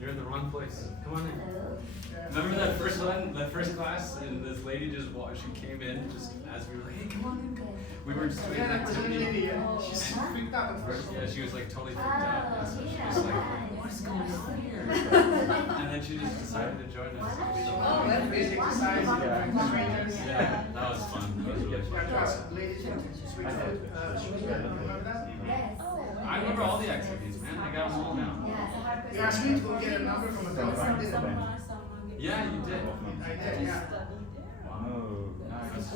You're in the wrong place. Come on in. Hello. Remember that first one, that first class, and this lady just walked. She came in just as we were like, "Hey, come on in." We were just doing an activity. She's freaked out at first. Yeah, she was like totally freaked out. And so she was like, "What's going on here?" And then she just decided to join us. Oh, that's basic exercise. Yeah, that was fun. That was really fun. Ladies and gentlemen, remember that? Yes. I remember all the activities, man. I got them all now. Yes. You asked me to go get a number from a girl friend, didn't you? Yeah, you did. I did, yeah. Oh, Nice.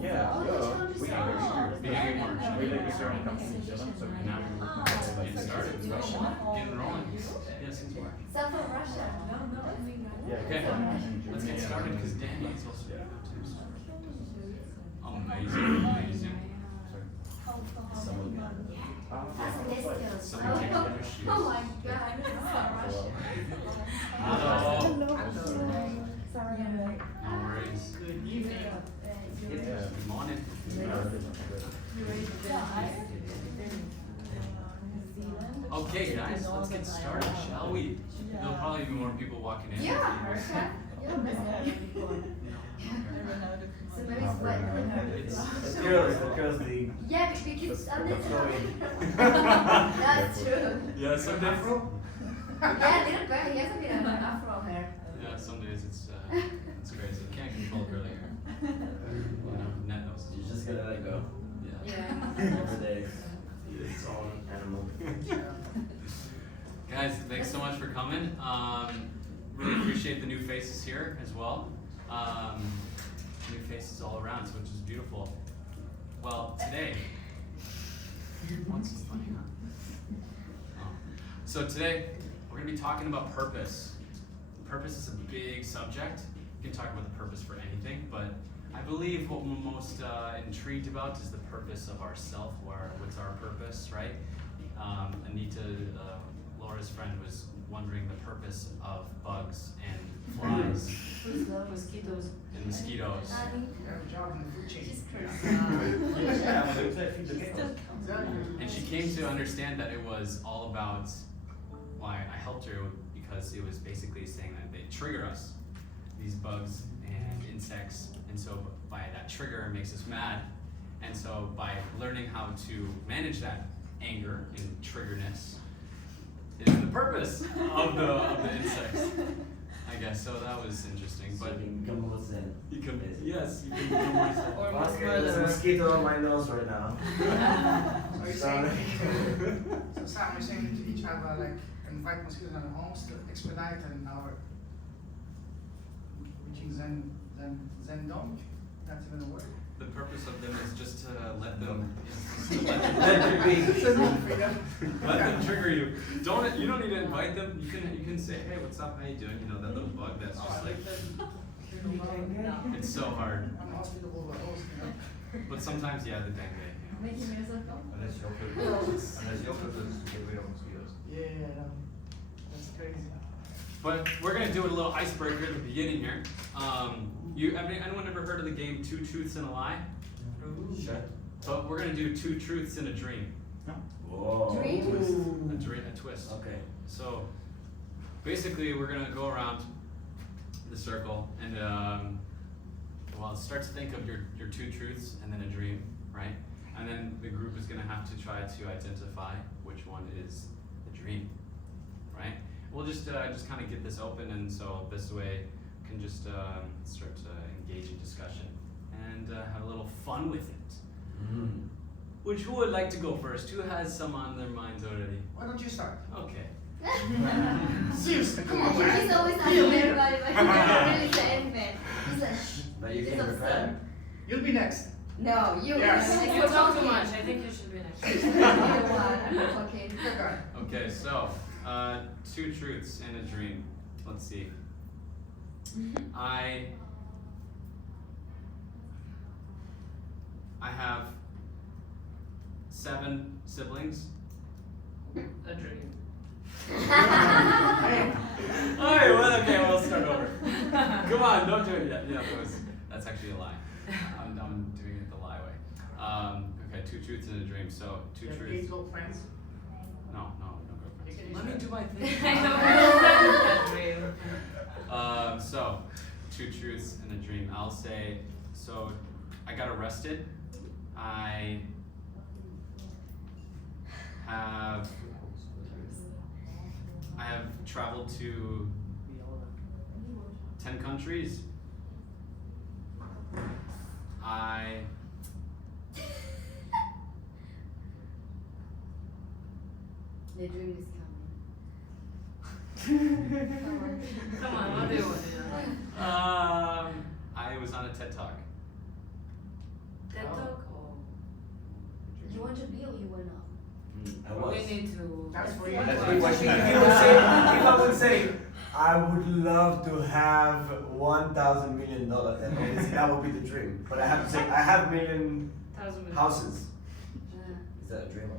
yeah, Beginning of March. we like started coming together, so we Now now we're getting started. Getting rolling. Yes, since March. Some from Russia. Okay, let's get started because Danny is also here too. Amazing, amazing. Someone takes off your shoes. Oh my god, it's so Hello. Sorry. No worries. Good evening. Good morning. Okay, guys, let's get started, shall we? There'll probably be more people walking in. Yeah, Russia. So maybe it's what? It's the girls league. Yeah, because Chloe. that's true. yeah, some days. Yeah, little girl, he has a bit of an afro hair. Yeah, some days it's crazy. You can't control curly hair. You know, net nose. You just gotta let go. Yeah. Yeah. Every day. It's all animal. Guys, thanks so much for coming. Really appreciate the new faces here as well. New faces all around, which is beautiful. Well, today, what's funny, huh? Oh. So today, we're going to be talking about purpose. Purpose is a big subject. You can talk about the purpose for anything, but I believe what we're most intrigued about is the purpose of ourself. What's our purpose, right? Anita, Laura's friend, was wondering the purpose of bugs and flies Mosquitoes. and mosquitoes. You have a job in the food chain. And she came to understand that it was all about why I helped her because it was basically saying that they trigger us, these bugs and insects, and so by that trigger it makes us mad. And so by learning how to manage that anger and triggerness is the purpose of the insects, I guess. So that was interesting. So But you can become more zen. you can, yes, you can become more zen. Okay, there's a mosquito on my nose right now. So you're saying, so Sam, you're saying to each other, like, invite mosquitoes in our homes to expedite our reaching Zendong? That's even a word. The purpose of them is just to let them Let it be. let them trigger you. You don't need to invite them. You can say, hey, what's up? How you doing? You know, that little bug that's just like it's so hard. I'm hospitable with those, you know. But sometimes yeah, the dengue. Making musical. Unless your purpose is to get rid of mosquitoes. Yeah, that's crazy. But we're gonna do a little icebreaker at the beginning here. Anyone ever heard of the game Two Truths and a Lie? Sure. But we're gonna do two truths and a dream. Whoa. Dreams? A twist. Okay. So basically, we're gonna go around the circle and start to think of your two truths and then a dream, right? And then the group is gonna have to try to identify which one is the dream, right? We'll just kind of get this open, and so this way we can just start to engage in discussion and have a little fun with it. Mm. Who would like to go first? Who has some on their minds already? Why don't you start? Okay. Seriously, come on, He's man. always asking everybody, but he doesn't really say anything. He's like, shh. But you Just can observe. prepare. You'll be next. No, you. Yes. Like, You we're talk too talking. much. I think you should be next. You're one. I'm not talking. Good guy. Okay, so two truths and a dream. Let's see. I have 7 siblings. A dream. Hey, Alright, well, okay, we'll start over. Come on, don't do it yet. Yeah, that's actually a lie. I'm doing it the lie way. Okay, two truths and a dream. So two You have 8 truths. girlfriends. No girlfriends. You can Let me use do my I thing. know. A dream. So two truths and a dream. I'll say. So I got arrested. I have traveled to 10 countries. The dream is coming. Come on, what do you want to know? I was on a TED Talk. TED Talk or? You want to be or you will not? I was. We need to. That's for you. That's If good I question. would say, I would love to have $1,000 million, then obviously that would be the dream. But I have to say, I have million 1,000 houses. Uh, Is that a dream or not?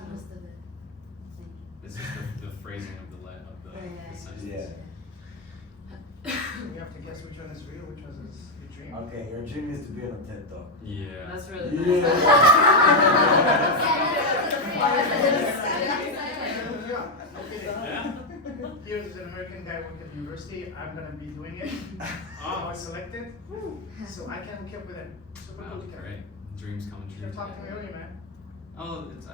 understood it. Thank you. This is the phrasing of the sentence. Yeah. We have to guess which one is real, which one is your dream. Okay, your dream is to be on a TED Talk. Yeah. That's really nice. Yeah. Here's an American guy working at the university. I'm gonna be doing it. I was selected, so I can keep with it. Super Wow, cool to great. Dreams coming You true. can talk to me early, man. Oh, it's I.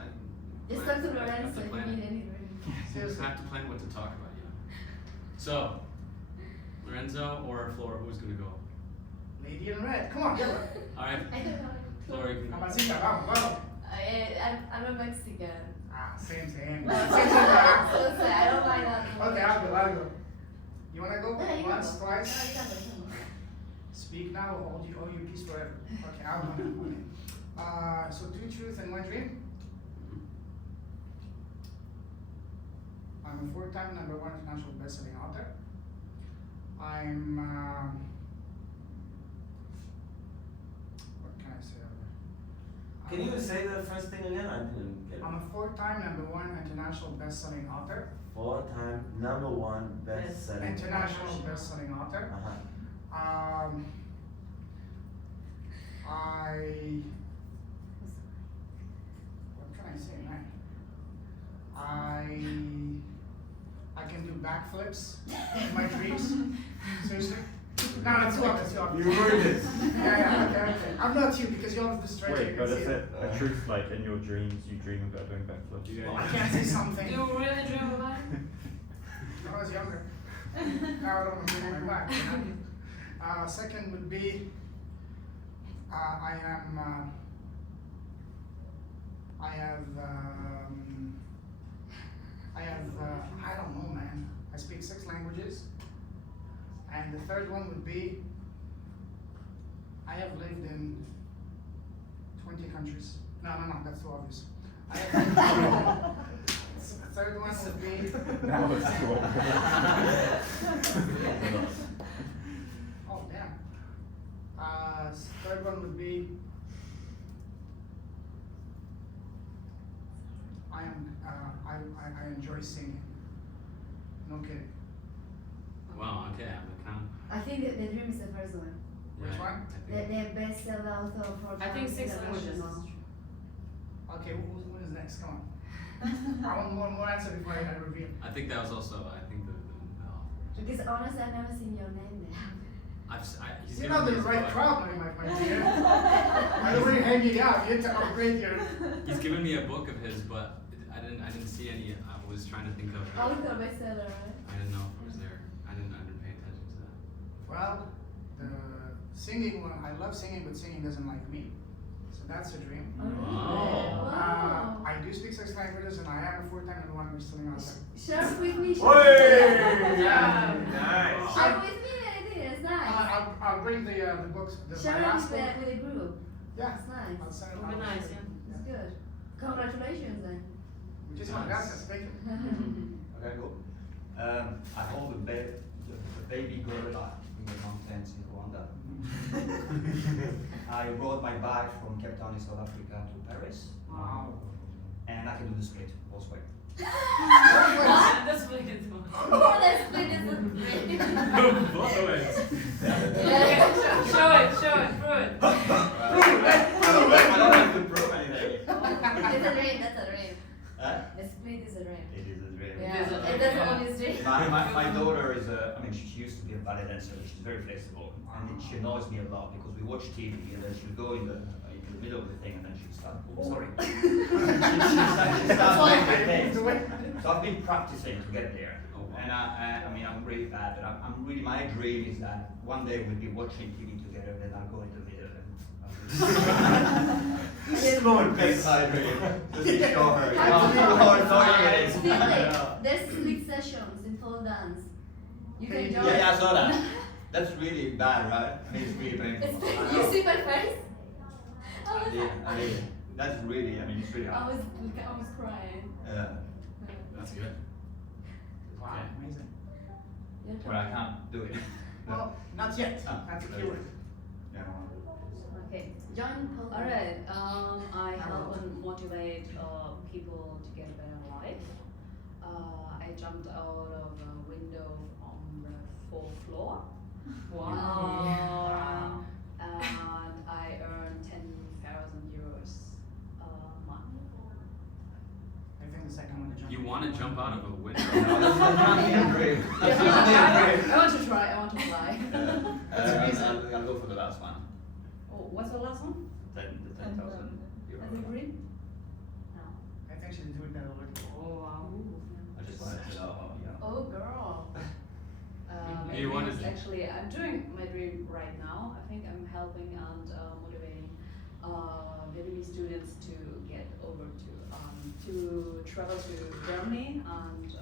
Just plan- talk to I have Lorenzo to if you plan. need any dream. I Seriously. have to plan what to talk about, you know. So, Lorenzo or Flora, who's gonna go? Lady in red, come on, yellow. All right, I don't know. Flora, you can go. Mamacita, vamos, vamos. I'm a Mexican. Ah, same. So Same. sad. I don't mind that. Okay, I'll go. You wanna go? Yeah, you Once, can go. twice? No, you can go, you can go. Speak now or hold your peace forever. Okay, I'll go now. Okay. So two truths and one dream. I'm a 4-time #1 international best-selling author. I'm, what can I say? Can you say the first thing again? I didn't get it. I'm a 4-time #1 international best-selling author. 4-time #1 best-selling. International best-selling author. Uh-huh. What can I say, man? I can do backflips in my dreams. Seriously? No, that's too obvious. You ruined it. Yeah, okay. I'm not you because you're the stranger. Wait, you but can see is it. it a truth like in your dreams you dream about doing backflips? You Well, I guys- can't say Do something. you really dream about it? When I was younger. Now I don't want to bring my back. You know? Second would be I don't know, man. I speak 6 languages. And the third one would be I have lived in 20 countries. No, that's too obvious. I have the third one would be Now it's too oh damn. Third one would be I enjoy singing. No kidding. Wow. Okay, I'm gonna count. I think the dream is the first one. Which Yeah, one? I think- The bestseller author for I think 6 languages. Okay, who is next? Come on. I want more answer before I reveal. I think that was also. I think the Because honestly, I've never seen your name there. he's You're given not me the his right book. crowd, my dear. I don't really hanging out. You need to upgrade your. He's given me a book of his, but I didn't see any. I was trying to think of. Author bestseller, right? I didn't know if it was there. I didn't pay attention to that. Well, the singing one, I love singing, but singing doesn't like me. So that's a dream. Wow. Wow. I do speak 6 languages, and I am a 4-time #1 best-selling author. Share with me. Hey! Yeah. Nice. Share with me anything. It's nice. I'll bring the books. My Share it last with book. the group. Yeah. It's nice. I'll send it Would be out. nice, yeah. It's good. Congratulations then. Muchísimas gracias. Thank you. Okay, cool. I hold the baby gorilla in the mountains in Rwanda. I rode my bike from Cape Town in South Africa to Paris. Wow. And I can do the split both way. What? That's really good one. Oh, that split is a dream. Blow it. Show it, prove it. I don't have to prove anything. It's a dream, that's a dream. Huh? The split is a dream. It is a dream. Yeah, is a and dream, that's yeah. only dream. My daughter is I mean, she used to be a ballet dancer, but she's very flexible. And she annoys me a lot because we watch TV and then she'll go in the middle of the thing and then she'll start, oh, sorry. she starts making things. So I've been practicing to get there. Oh, wow. And I mean, I'm really bad, but I'm really, my dream is that one day we'll be watching TV together, then I'll go in the middle and This is the moment, that's please. my dream. Just to show her, you How know, to how annoying it is. Split it. There's split sessions in pole dance. You Okay, can join. Yeah, I saw that. That's really bad, right? I mean, it's really painful. I You know. see my face? I did. That's really, I mean, it's really I hard. was crying. Yeah. That's good. Wow, amazing. Your But I turn. can't do it. Well, not yet. Ah, That's a very keyword. good. Yeah. Okay, join pole dance. Alright, I help and motivate people to get a better life. I jumped out of a window on the 4th floor. Wow. And I earned 10,000 euros a month. I think the second one to jump. You want to jump out of a window? No, that's not me a dream. That's Yeah, not me a dream. I want to try, I want to fly. I'll go for the last one. Oh, what's the last one? The 10,000 That's a euros. dream? No. I think she's doing that already. Oh wow. I just wanted to know how, you know. Oh, girl. My You dream wanted is to- actually, I'm doing my dream right now. I think I'm helping and motivating Vietnamese students to get over to travel to Germany and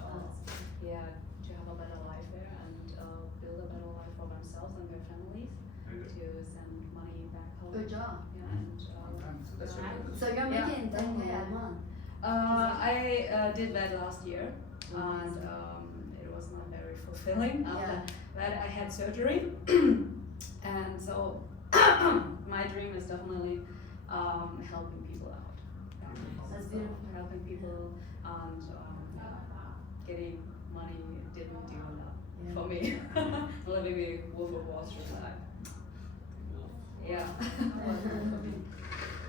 yeah, to have a better life there and build a better life for themselves and their families. Very good. To send money back home. Good job. Yeah, and, So that's yeah. really good. So you're Yeah. making 10K a month. I did that last year, and it was not very fulfilling. After Yeah. that, I had surgery, and so my dream is definitely helping people out. That's So beautiful. helping people and getting money didn't do a lot Yeah. for me. Living a Wolf of Wall Street life. Yeah.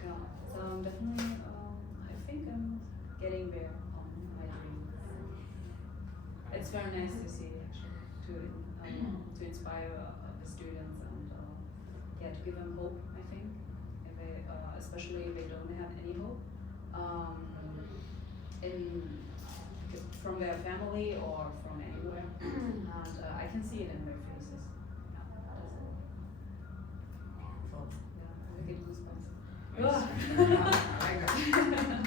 Yeah. So I'm definitely, I think I'm getting there on my dream. It's very nice to see actually, to inspire the students and yeah, to give them hope. I think, if they, especially if they don't have any hope, from their family or from anywhere, and I can see it in their faces. Yeah, that's it. Wonderful. Yeah, I get goosebumps. I like that.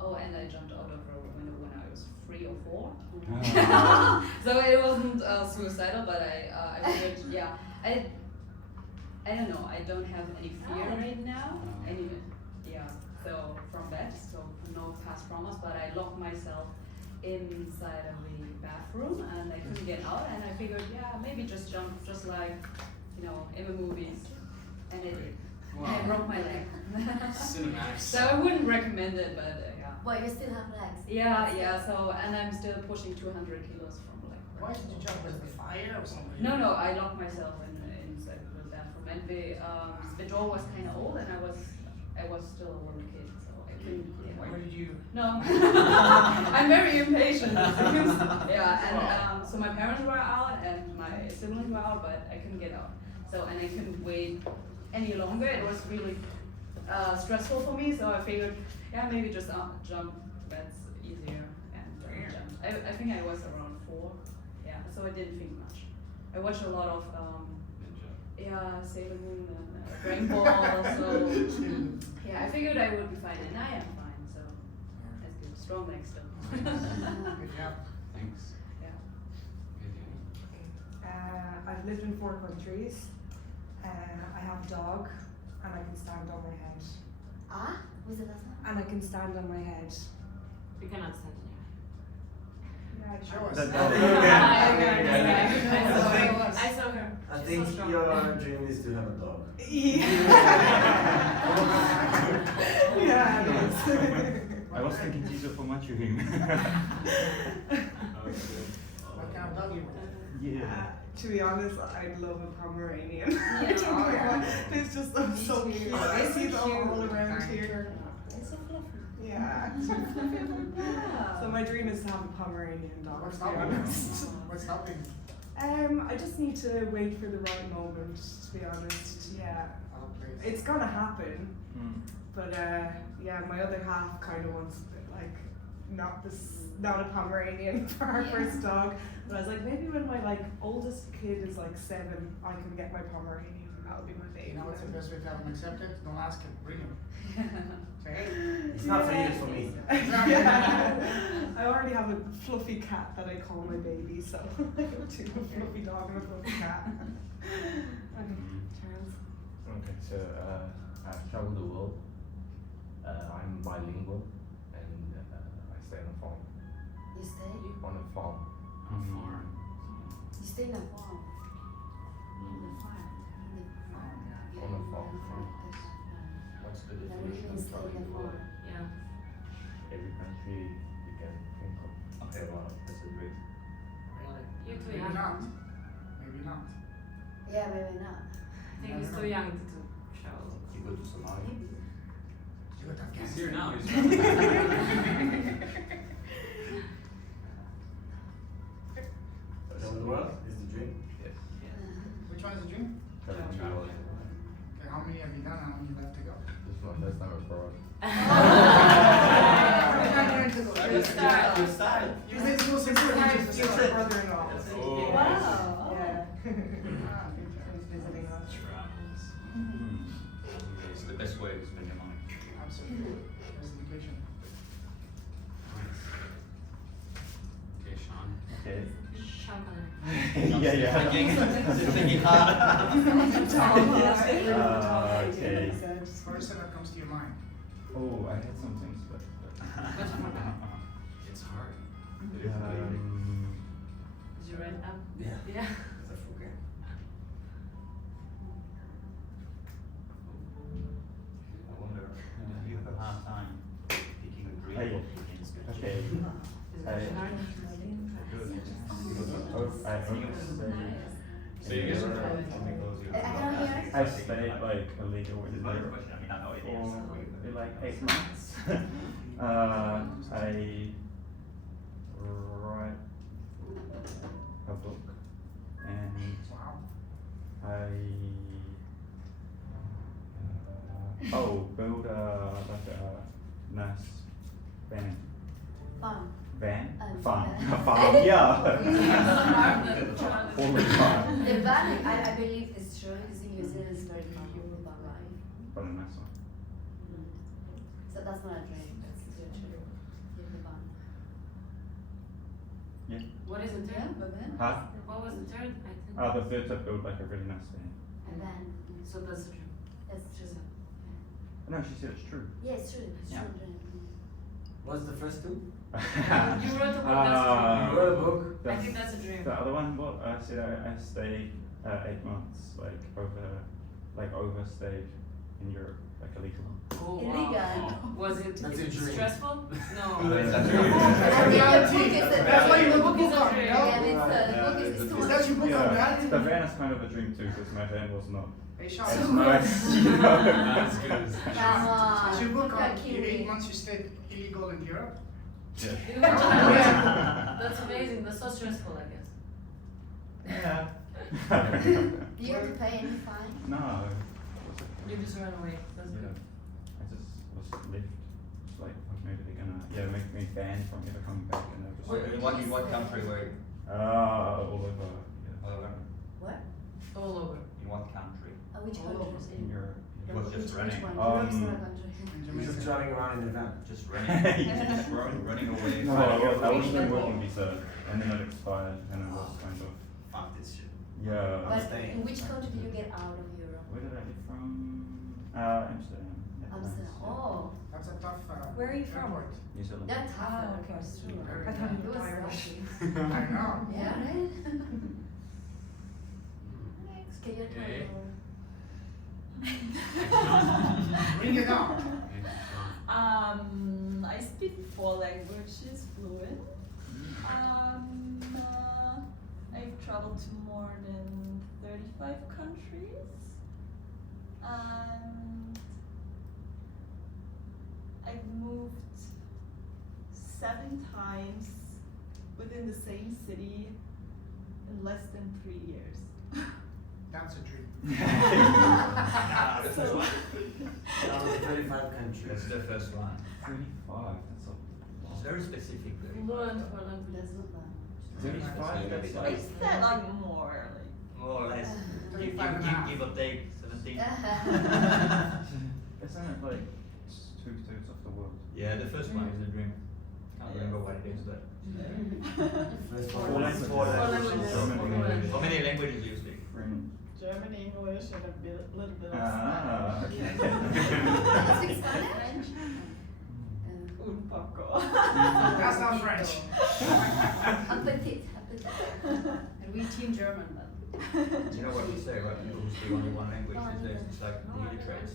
Oh, and I jumped out of a window when I was 3 or 4. Ah. So it wasn't suicidal, but I figured, yeah, I don't know, I don't have any fear right now, yeah, so from that, so no past traumas, but I locked myself inside of the bathroom and I couldn't get out, and I figured, yeah, maybe just jump, just like, you know, in the movies, and it did. And I Wow. broke my leg. Cinematic. So I wouldn't recommend it, but yeah. But you still have legs. Yeah, so, and I'm still pushing 200 kilos from like. Why did you jump? Was it the fire or something? No, I locked myself inside the bathroom, and the door was kind of old, and I was still a little kid, so I couldn't. Why did you? No, I'm very impatient. Yeah, and so my parents were out and my siblings were out, but I couldn't get out. So, and I couldn't wait any longer. It was really stressful for me. So I figured, yeah, maybe just jump. That's easier. And jumped. I think I was around 4. Yeah, so I didn't think much. I watched a lot of yeah, Sailor Moon and Dragon Ball. So yeah, I figured I would be fine, and I am fine. So that's good. Strong legs still. Good job. Thanks. Yeah. Okay, I've lived in 4 countries. I have a dog, and I can stand on my head. Ah, what's the last one? And I can stand on my head. We cannot stand here. Yeah, I Show can. us. That I dog. saw her. I She's think so strong. your dream is to have a dog. Yeah, it is. I was thinking teaser for my dream. What kind of dog you want? Yeah. To be honest, I'd love a Pomeranian. Yeah. I don't know why. It's just so Me cute. too. I see them Cute. all around here. It's so fluffy. Yeah. So my dream is to have a Pomeranian dog. What's To be stopping honest. you? What's stopping you? I just need to wait for the right moment. To be honest, yeah. Other place. It's gonna happen, Mm. but yeah, my other half kind of wants like not a Pomeranian for our Yeah. first dog. But I was like, maybe when my like oldest kid is like 7, I can get my Pomeranian and that'll be my baby. You know what's the best way to have him accepted? Don't ask him, bring him. Say, hey. It's not for you, it's for me. Yeah. I already have a fluffy cat that I call my baby, so I have two, a fluffy dog and a fluffy cat. Okay, Charles. Okay, so I've traveled the world. I'm bilingual, and I stay on a farm. You stay? On a farm. On a farm. You stay in a farm. In the farm. In the On a farm. What's the That really definition means of stay in traveling the the world? farm. Yeah. Every country you can think of. Okay, well, that's a great. Really? You too Maybe young. not. Maybe not. Yeah, maybe not. I think he's too young to travel. You go to Somalia. You got He's Afghanistan. here now. He's traveling. Travel the world is the dream. Yes. Which one is the dream? Traveling the world. Okay, how many have you done? How many left to go? This is my first time abroad. Good start. Good start. You made so simple. You just Your said. brother-in-law. Oh. Wow. Yeah. Ah, He's visiting us. Travels. It's the best way to spend your money. absolutely. There's the vacation. Okay, Sean. Okay. Chocolate. Yeah, yeah. Thinking hard. Okay. First thing that comes to your mind. Oh, I had some things, but. It's hard. Um, Did you write them? Yeah. Yeah. I forget. I wonder if you have a hard time picking a dream. Hey. or picking a Okay. Is I- it hard? I say. So you guys are. I stayed like illegal in Another there question, I mean, I know it for is. like 8 months. I write a book and Wow. I build like a nice van. Farm. Van? Oh, Farm. van. Farm, yeah. Farm. Former farm. The van, I believe is true. Is in New Zealand is very common van life. But a nice one. So that's not a dream. That's your true. You're the van. Yeah. What is the Yeah, third? but then. Huh? What was the third? I think. The third to build like a really nice van. And then. So that's the dream. That's true. No, she said it's true. Yeah, it's true. It's Yeah. true. What's the first two? You wrote a book, that's a dream. You wrote a book. I think that's a dream. The other one, well, I said I stayed 8 months, like overstayed in Europe, like illegal. Oh, Illegal. wow. Was it That's a dream. stressful? No. That's a And dream. the book is a That's why you dream. wrote the book on, dream. you know? Yeah, it's the book is Is too that your book on Yeah, that? the van is kind of a dream too, because my van was not Hey, as Sean. nice, you know. Not as good as. Come on. Is your book You're on kidding your 8 me. months you stayed illegal in Europe? Yeah. That's amazing. That's so stressful, I guess. Yeah. Do you have to pay any fine? No. You just ran away. That's Yeah. good. I just was left. It's like maybe they're gonna make me banned from ever coming back, and I just In what country were you? all over. Yeah. All over. What? All over. In what country? Which All over. country? In Europe. It was just Which running. one? Europe's not a country. In You're just Jamaica. driving around in the van. Just running. Just running away. No, I was doing working visa, and then it expired, and I was kind of Fuck this shit. yeah. But staying. in which country did you get out of Europe? Where did I get from? Amsterdam. Yeah, Amsterdam. nice. Oh, That's a tough Where are you from? airport. New Zealand. that's tough. Oh, okay. That's true. Very I thought you It were was Irish. rough. I know. Yeah, right? Next, can you tell Okay. me? Bring it on. Okay, Sean. I speak 4 languages fluent. I've traveled to more than 35 countries. And I've moved 7 times within the same city in less than 3 years. That's a dream. Nah, the first one. Out of 35 countries. That's the first one. 35, that's a It's very specific. Very. Learn Holland, that's not bad. 35, that's like. Is that like more? Like, More or less. Give, 35 and a half. give or take 17. Isn't it like 2/3 of the world? Yeah, the first one is a dream. Can't remember what it is, but. First Four one. languages. Four languages. German, English. How many languages do you speak? French. German, English, and a little bit of Ah, Speak okay. Spanish? un poco. That's not French. A petit, a petit. And we team German, but. Do you know what we say, right? People who speak only one language these days, it's like the illiterates.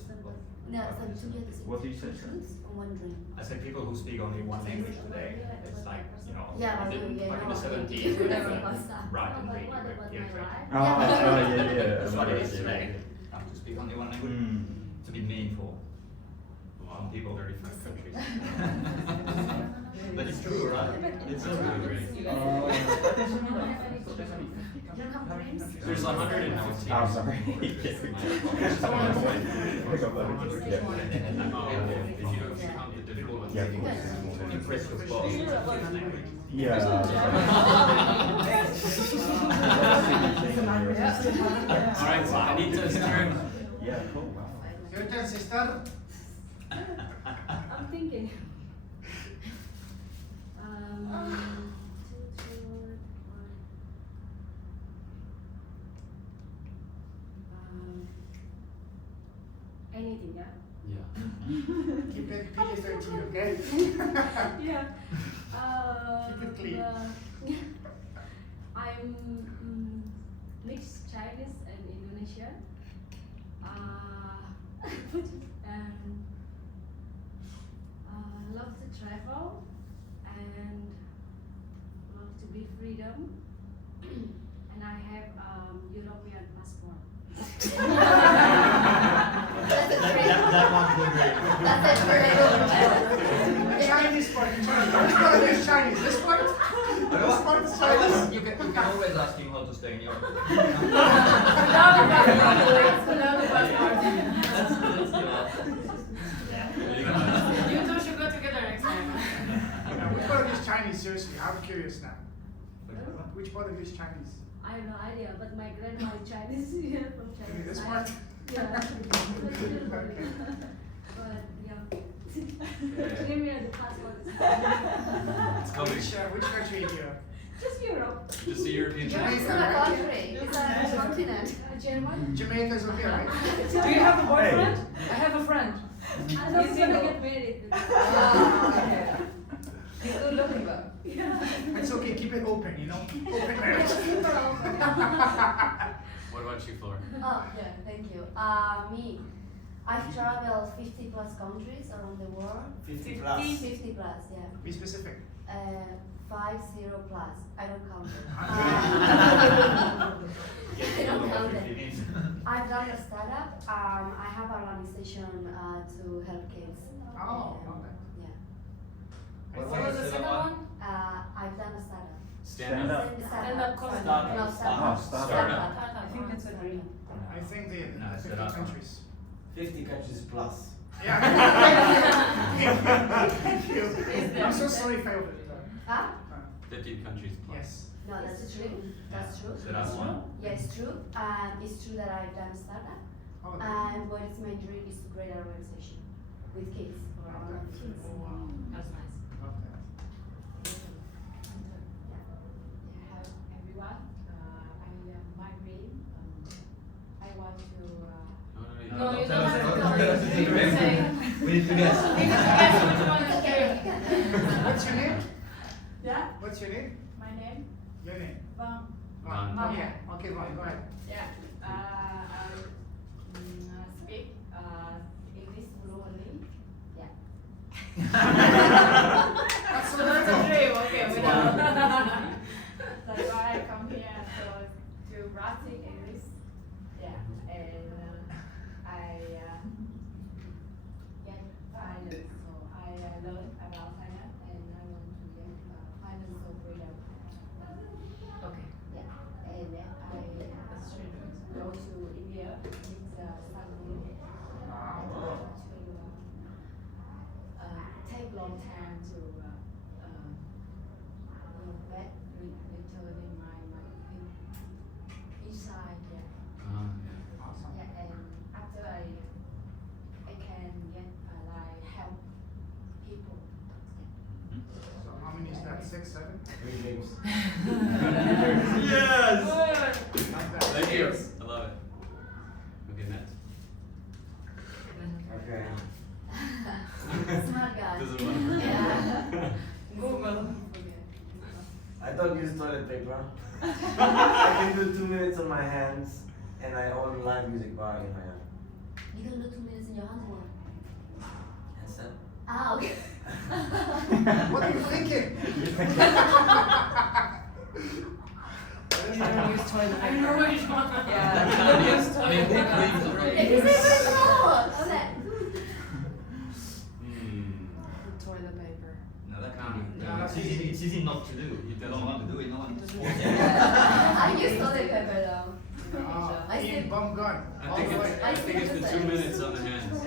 No, so together. What do you say, sir? On one dream. I say people who speak only one language today, it's like, you know, Yeah, like but in the yeah, 70s, whatever. right, and read illiterate. Oh, yeah. That's what it is today. Have to speak only one language. Mm. To be meaningful. Some people. 35 countries. But it's true, right? It's That's really great. But there's only like, I thought there's only 50 You don't have countries. dreams? There's 119. Oh, sorry. If you don't count the difficult ones. Yeah, of course. Impressed with boss. Alright, so Anita's turn. Yeah, cool. Wow. Your turn, sister. I'm thinking. Anything, yeah? Yeah. Keep it PG-13, okay? Yeah. Keep it clean. I'm mixed Chinese and Indonesian. Love to travel and love to be freedom. And I have European passport. That's a dream. That one's the dream. That's a dream. Chinese part, Chinese. Which part of it is Chinese? This part? This part is Chinese? You can always ask him how to stay in Europe. Without the passport. Without the passport. You two should go together next time. Now, which part of it is Chinese? Seriously, I'm curious now. Which part of it is Chinese? I have no idea, but my grandma is Chinese. Yeah, from You China. mean this part? Yeah. Okay. But yeah. Give me the passport. It's coming. Which country in Europe? Just Europe. Just the European Jamaica, countries. It's not a right? country. It's a continent. German. Jamaica's okay, right? Do you have a boyfriend? I have a friend. I'm not gonna get married. okay. He's good looking though. Yeah. It's okay, keep it open, you know? Open marriage. What about you, Flora? Oh, yeah, thank you. Me, I've traveled 50 plus countries around the world. 50 plus. 50 plus, yeah. Be specific. 50 plus. I don't count it. Get I don't to know count what it. it means. I've done a startup. I have an organization to help kids. Oh, okay. Yeah. What What was the the second one? one? I've done a startup. Stand up. Stand-up comedy. Startup. No, Ah, startup. I think that's a dream. I think the No, it's 50 the last one. countries. 50 countries plus. Yeah. Thank you. I'm so sorry if I overlooked that. Huh? 50 countries plus. Yes. No, that's true. That's true. So that's one. Yeah, it's true. It's true that I've done a startup. Oh, And what is my dream is to create an organization with kids or around kids. That's nice. love that. Hi everyone. My dream. I want to. No, you tell don't us, have to tell us the tell dream. Say. We need to guess. What's your name? Yeah. What's your name? My name. Your name? Vam. Ron. Ron. Okay. Okay, Ron, go ahead. Yeah. I speak English fluently. Yeah. That's so So that's a difficult. dream, okay, we know. That's why I come here to practice English. Yeah, and I get finance. So I learn about finance and I want to get financial freedom. Okay. Yeah, and then I go to India with family. And I want to take long time to back returning my inside. Yeah. Yeah. Awesome. Yeah, and after I can get like help people. So how many is that? 6, 7? 3 dreams. Yes! Not bad. Thank you. I love it. Okay, next. Okay. Smart guy. Doesn't matter. Yeah. Google. I don't use toilet paper. I can do 2 minutes on my hands, and I own a live music bar in Miami. You can do 2 minutes in your hands more. That's it. Ah, okay. What are you thinking? You don't use toilet I paper. know what you're talking about. Yeah, you use toilet paper. It is very small. Okay. Toilet paper. No, that can't can't be. No, It's easy, it's easy not to do. You don't want to do it, no one Doesn't forces matter. you. I use toilet paper though. No, I Ian see. bum gun. I All think the it's, way. I think it's the 2 minutes on the hands.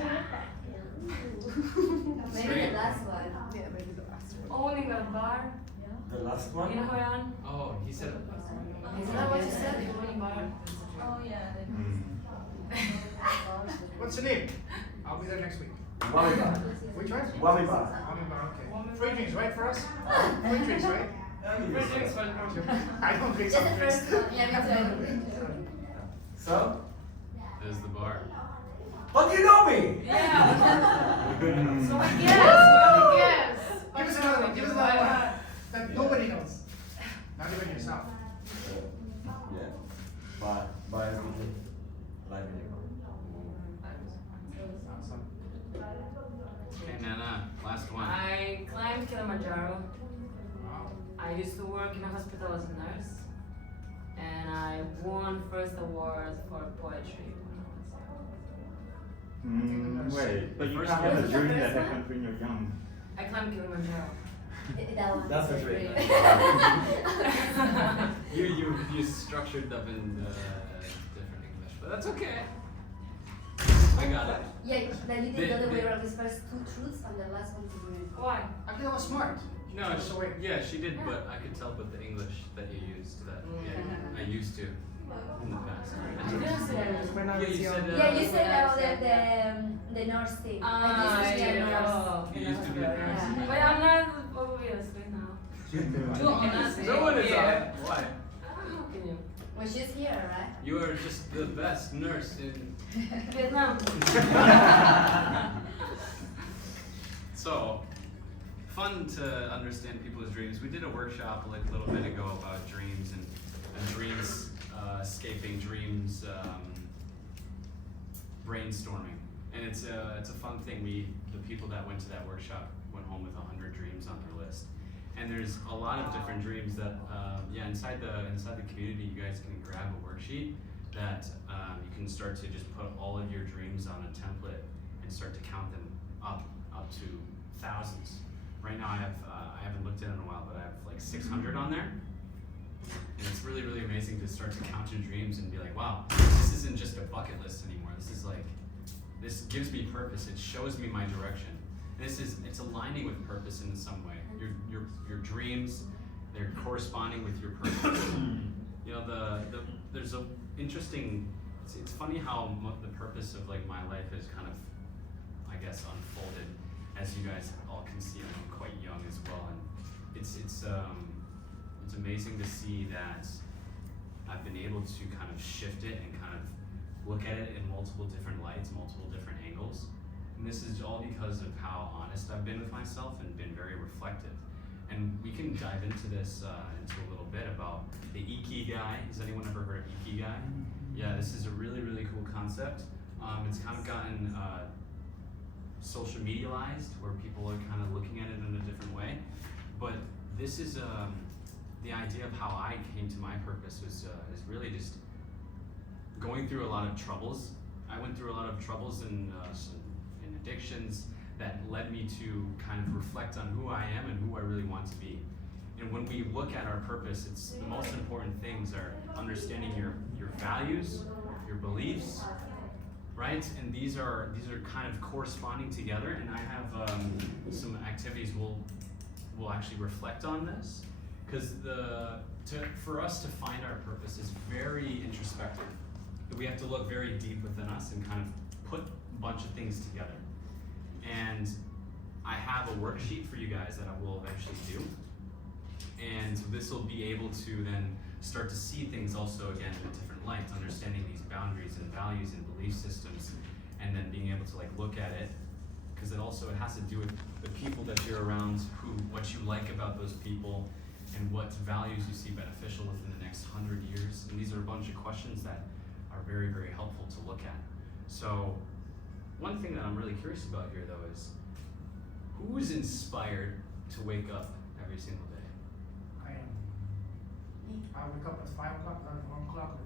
Maybe Great. the last one. Yeah, maybe the last one. Owning a bar The last in one? Hoi An. Oh, he said it. Isn't that what you said? Owning bar. Oh yeah. What's your name? I'll be there next week. Wami bar. Which one? Wami bar. Wami bar, okay. Free drinks, right, for us? Free drinks, right? I don't drink Just some the drinks. first one. Yeah, me too. So? There's the bar. But you know me! Yeah. So I guess. Give us another one, give us another one. That nobody knows. Not even yourself. Yeah. Bar is music. Live music. Awesome. Okay, Nana, last one. I climbed Kilimanjaro. Wow. I used to work in a hospital as a nurse. And I won first award for poetry. Wait, but you First can't have a one. dream First that one? happened when you're young. I climbed Kilimanjaro. That one. That's is a dream. great. You structured them in different English, but that's okay. I got it. Yeah, then you did the other The- way the- around. This first 2 truths and the last one to dream. Why? I think I was smart. No, Just the way. yeah, she did, but I could tell with the English that you used that yeah, I used to in the past. You didn't say that. When I Yeah, was you young. said, Yeah, you said about the nurse thing. Ah, I used to be a yeah, nurse. no. You used to be a nurse. Yeah. But I'm not obviously now. Too honest. No one is on. Why? How can you? Well, she's here, right? You are just the best nurse in. Vietnam. So, fun to understand people's dreams. We did a workshop like a little bit ago about dreams and dreams, escaping dreams, brainstorming, and it's a fun thing. The people that went to that workshop went home with 100 dreams on their list, and there's a lot of different dreams that inside the community you guys can grab a worksheet that you can start to just put all of your dreams on a template and start to count them up to thousands. Right now I haven't looked at it in a while, but I have like 600 on there. And it's really, really amazing to start to count your dreams and be like, wow, this isn't just a bucket list anymore. This gives me purpose. It shows me my direction. And it's aligning with purpose in some way. Your dreams, they're corresponding with your purpose. You know, there's a interesting, it's funny how the purpose of like my life is kind of, I guess, unfolded. As you guys all can see, I'm quite young as well, and it's amazing to see that I've been able to kind of shift it and kind of look at it in multiple different lights, multiple different angles. And this is all because of how honest I've been with myself and been very reflective. And we can dive into this into a little bit about the Ikigai. Has anyone ever heard of Ikigai? Yeah, this is a really, really cool concept. It's kind of gotten social medialized, where people are kind of looking at it in a different way. But this is the idea of how I came to my purpose is really just going through a lot of troubles. I went through a lot of troubles and addictions that led me to kind of reflect on who I am and who I really want to be. And when we look at our purpose, it's the most important things are understanding your values, your beliefs, right? And these are kind of corresponding together. And I have some activities will actually reflect on this, because for us to find our purpose is very introspective. We have to look very deep within us and kind of put a bunch of things together. And I have a worksheet for you guys that I will eventually do. And this will be able to then start to see things also again in a different light, understanding these boundaries and values and belief systems, and then being able to like look at it, because it has to do with the people that you're around, what you like about those people, and what values you see beneficial within the next 100 years. And these are a bunch of questions that are very, very helpful to look at. So one thing that I'm really curious about here though is, who is inspired to wake up every single day? I am. I wake up at 5 o'clock, not at 1 o'clock.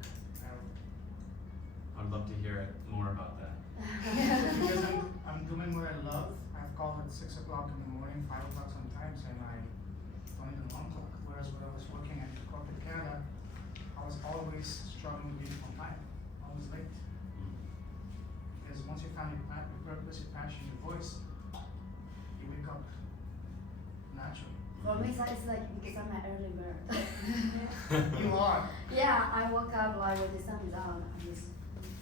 I'd love to hear more about that. Because I'm doing what I love. I've called at 6 o'clock in the morning, 5 o'clock sometimes, and I don't even 1 o'clock. Whereas when I was working at corporate Canada, I was always struggling to be on time, always late. Because once you find your purpose, your passion, your voice, you wake up naturally. For me, it's like because I'm an early bird. You are. Yeah, I woke up like when the sun is out. I just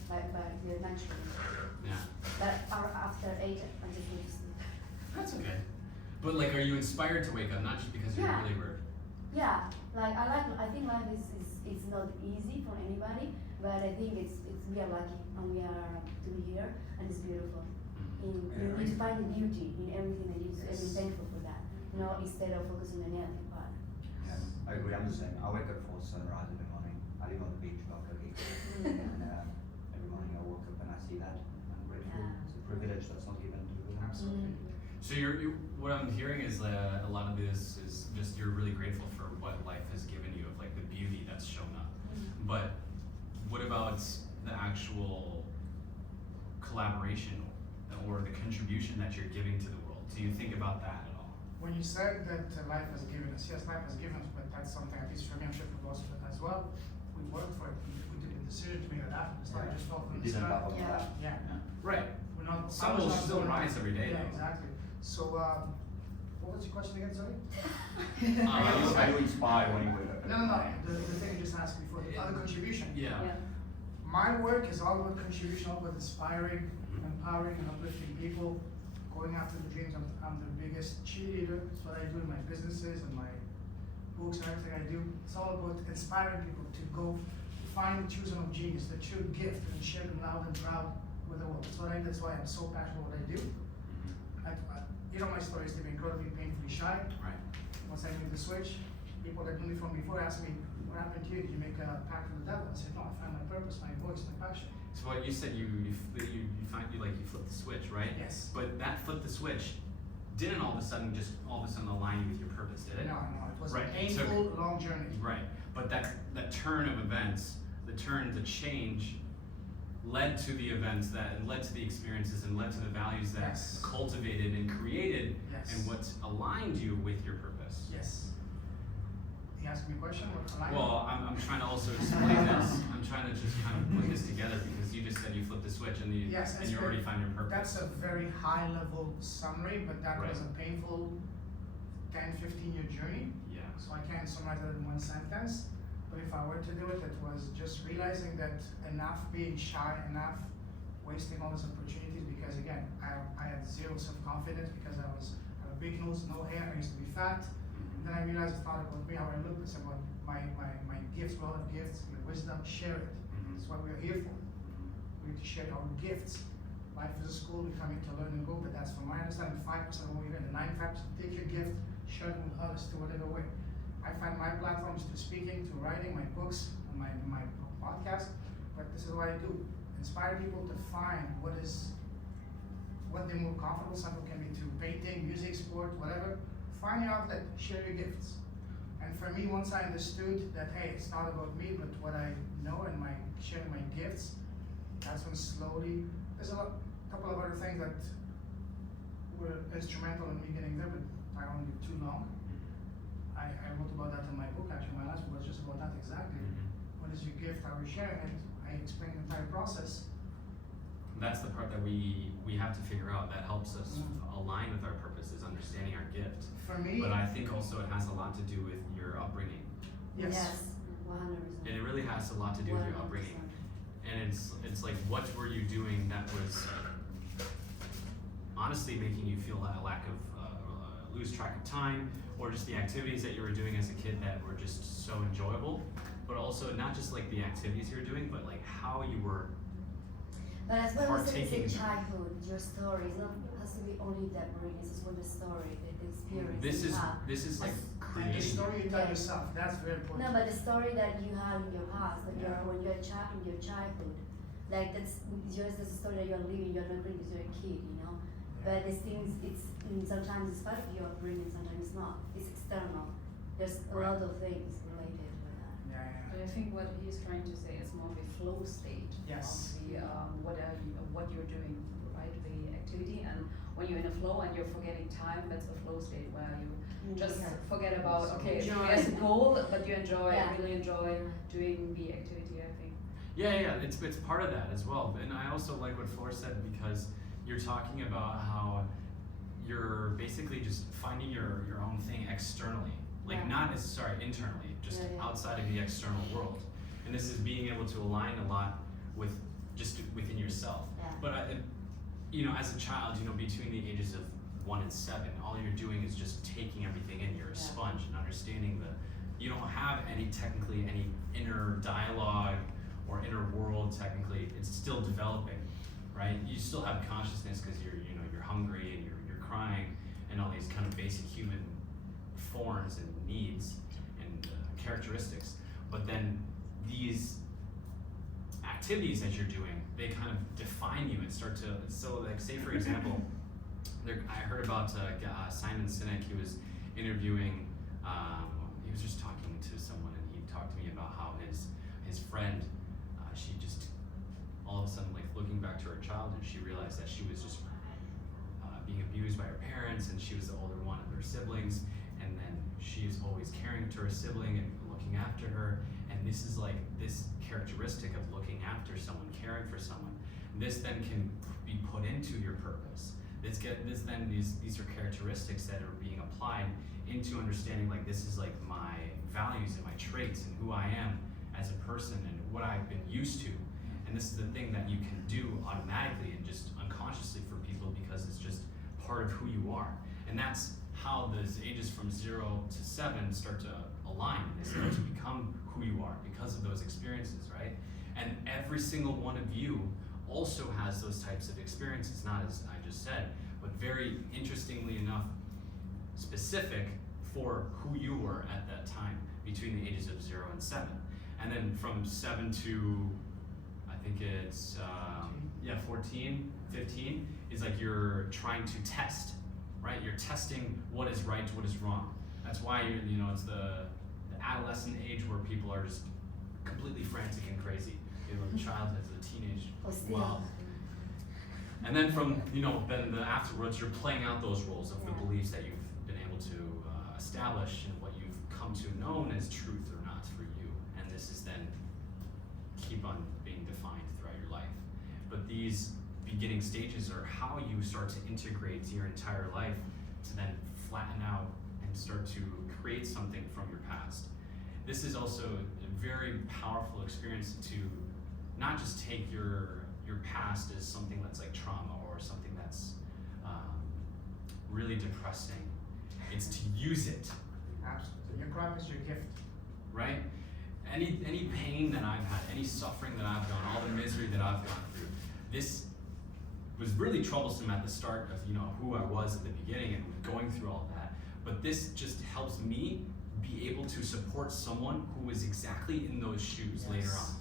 like naturally. Yeah. But after 8, I just need to sleep. That's okay. But like, are you inspired to wake up, not just because you're Yeah. an early bird? Yeah, like I think life is not easy for anybody, but I think we are lucky and we are to be here and it's beautiful. You need to find the beauty in everything that you do and be thankful for that. You know, instead of focusing on the negative part. Yes, I agree. I'm the same. I wake up for sunrise every morning. I live on the beach locally, and every morning I wake up and I see that. I'm grateful. Yeah. It's a privilege that's not given to Absolutely. So what I'm hearing is that a lot of this is just you're really grateful for what life has given you, of like the beauty that's shown up. But what about the actual collaboration or the contribution that you're giving to the world? Do you think about that at all? When you said that life has given us, yes, life has given us, but that's something, at least for me, I'm sure for most of it as well. We worked for it. We took a decision to make it happen. It's not just felt from We the didn't sky. have Yeah. that. Yeah. Right. We're not. Sun will still rise every day, Yeah, though. exactly. So, what was your question again? Sorry. How do you inspire when you wake up? No. The thing you just asked before, the other contribution. Yeah. My work is all about contribution, all about inspiring, empowering, and uplifting people, going after the dreams. I'm the biggest cheerleader. It's what I do in my businesses and my books and everything I do. It's all about inspiring people to go find the true zone of genius, the true gift, and share them loud and proud with the world. That's what I do. That's why I'm so passionate about what I do. You know my story is to be incredibly painfully shy. Right. Once I made the switch, people that knew me from before asked me, what happened to you? Did you make a pact with the devil? I said, no, I found my purpose, my voice, my passion. So what you said, you flipped the switch, right? Yes. But that flip the switch didn't all of a sudden align you with your purpose, did it? No, it was Right. a painful, long journey. Right. But that turn of events, the change led to the events that led to the experiences and led to the values that Yes. cultivated and created Yes. and what aligned you with your purpose. Yes. You asked me a question? What alignment? Well, I'm trying to also explain this. I'm trying to just kind of put this together because you just said you flipped the switch and Yes, and it's you already found your purpose. That's a very high level summary, but that was a painful 10, 15-year journey. Yeah. So I can't summarize that in one sentence. But if I were to do it, it was just realizing that enough being shy, enough wasting all these opportunities, because again, I had zero self-confidence because I had a big nose, no hair, I used to be fat. And then I realized it's not about me, how I look, it's about my gifts, we all have gifts, your wisdom, share it. That's what we're here for. We need to share our gifts. Life is a school, we come here to learn and grow, but that's from my understanding, 5% of what we're here, and 95% take your gift, share it with others to whatever way. I find my platforms to speaking, to writing, my books, and my podcast, but this is what I do. Inspire people to find what is what they're more comfortable. Some people can be into painting, music, sport, whatever. Find your outlet, share your gifts. And for me, once I understood that, hey, it's not about me, but what I know and my sharing my gifts, that's when slowly, there's couple of other things that were instrumental in me getting there, but I don't live too long. I wrote about that in my book, actually. My last book was just about that exactly. What is your gift? How are you sharing it? I explained the entire process. That's the part that we have to figure out that helps us align with our purpose, is understanding our gift. For me, But I think also it has a lot to do with your upbringing. yes. 100%. And it really has a lot to do with your upbringing. And it's like, what were you doing that was honestly making you feel a lack of lose track of time, or just the activities that you were doing as a kid that were just so enjoyable, but also not just like the activities you were doing, but like how you were. But as well as Partaking. it's in childhood, your story is not has to be only that brilliant. It's what the story, the experience This you is have. like And the creating. story you tell Yeah. yourself, that's very important. No, but the story that you have in your past, that Yeah. when you're a child, in your childhood, like that's just the story that you're living. You're not living because you're a kid, you know. But these things, sometimes it's part of your upbringing, sometimes it's not. It's external. There's a lot of things related to that. Yeah. But I think what he's trying to say is more of a flow state Yes. of the what you're doing, right? The activity, and when you're in a flow and you're forgetting time, that's a flow state where you just forget about Enjoy. there's a goal, but you enjoy, Yeah. really enjoy doing the activity. I think. Yeah, it's part of that as well. And I also like what Flor said, because you're talking about how you're basically just finding your own thing externally. Like internally, just outside of the external world. And this is being able to align a lot with just within yourself. Yeah. But as a child, between the ages of 1 and 7, all you're doing is just taking everything in. You're a sponge and understanding you don't have any inner dialogue or inner world technically. It's still developing, right? You still have consciousness because you're hungry and you're crying and all these kind of basic human forms and needs and characteristics. But then these activities that you're doing, they kind of define you and start to, so like say for example, I heard about Simon Sinek. He was interviewing, he was just talking to someone, and he talked to me about how his friend, she just all of a sudden, like looking back to her childhood, she realized that she was just being abused by her parents, and she was the older one of their siblings, and then she's always caring to her sibling and looking after her. And this is like this characteristic of looking after someone, caring for someone. This then can be put into your purpose. These are characteristics that are being applied into understanding, like, this is like my values and my traits and who I am as a person and what I've been used to. And this is the thing that you can do automatically and just unconsciously for people, because it's just part of who you are. And that's how those ages from 0 to 7 start to align. They start to become who you are because of those experiences, right? And every single one of you also has those types of experiences, not as I just said, but very interestingly enough, specific for who you were at that time between the ages of 0 and 7. And then from 7 to, I think it's 14, 15 is like you're trying to test, right? You're testing what is right, what is wrong. That's why it's the adolescent age where people are just completely frantic and crazy. The childhood to the teenage. Wow. And then from then afterwards, you're playing out those roles of the beliefs that you've been able to establish and what you've come to know as truth or not for you. And this is then keep on being defined throughout your life. But these beginning stages are how you start to integrate your entire life to then flatten out and start to create something from your past. This is also a very powerful experience to not just take your past as something that's like trauma or something that's really depressing. It's to use it. Absolutely. Your crime is your gift. Right? Any pain that I've had, any suffering that I've gone, all the misery that I've gone through, this was really troublesome at the start of who I was at the beginning and going through all that. But this just helps me be able to support someone who is exactly in those shoes later on.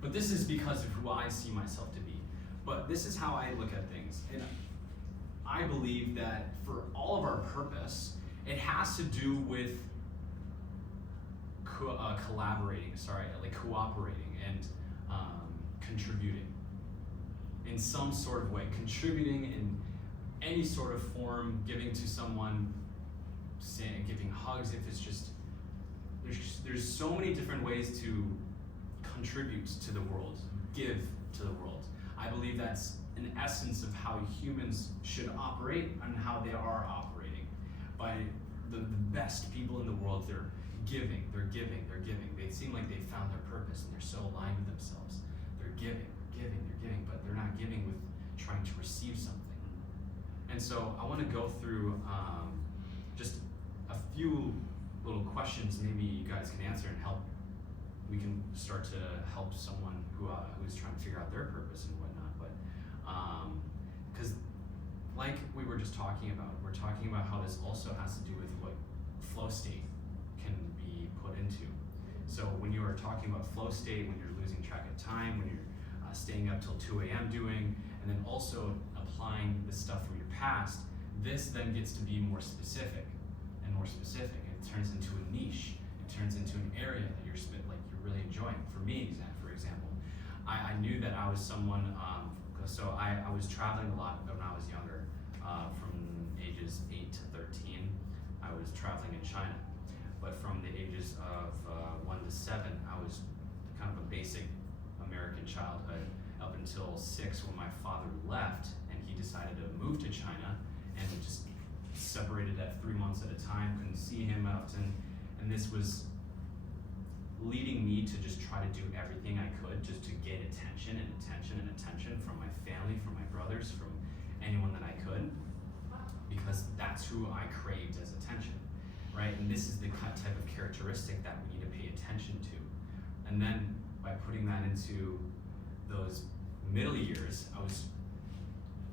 But this is because of who I see myself to be. But this is how I look at things. And I believe that for all of our purpose, it has to do with collaborating, like cooperating and contributing in some sort of way, contributing in any sort of form, giving to someone, giving hugs, if it's just, there's so many different ways to contribute to the world, give to the world. I believe that's an essence of how humans should operate and how they are operating. By the best people in the world, they're giving, they're giving, they're giving. They seem like they found their purpose and they're so aligned with themselves. They're giving, but they're not giving with trying to receive something. And so I want to go through just a few little questions maybe you guys can answer and help. We can start to help someone who's trying to figure out their purpose and whatnot. But because like we were just talking about, we're talking about how this also has to do with what flow state can be put into. So when you are talking about flow state, when you're losing track of time, when you're staying up till 2 a.m. doing, and then also applying the stuff from your past, this then gets to be more specific and more specific. It turns into a niche. It turns into an area that you're really enjoying. For me, for example, I knew that I was someone. So I was traveling a lot when I was younger, from ages 8 to 13. I was traveling in China, but from the ages of 1 to 7, I was kind of a basic American childhood up until 6 when my father left and he decided to move to China and just separated at 3 months at a time, couldn't see him often, and this was leading me to just try to do everything I could just to get attention and attention and attention from my family, from my brothers, from anyone that I could, because that's who I craved as attention, right? And this is the type of characteristic that we need to pay attention to. And then by putting that into those middle years, I was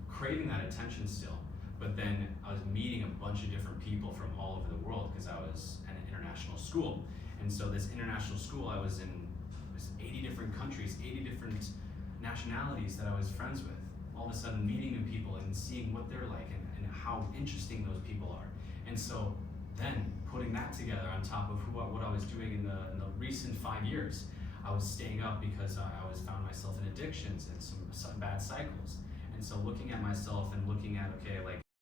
craving that attention still, but then I was meeting a bunch of different people from all over the world because I was at an international school. And so this international school, I was in 80 different countries, 80 different nationalities that I was friends with. All of a sudden meeting new people and seeing what they're like and how interesting those people are. And so then putting that together on top of what I was doing in the recent 5 years, I was staying up because I always found myself in addictions and some bad cycles. And so looking at myself and looking at, okay, like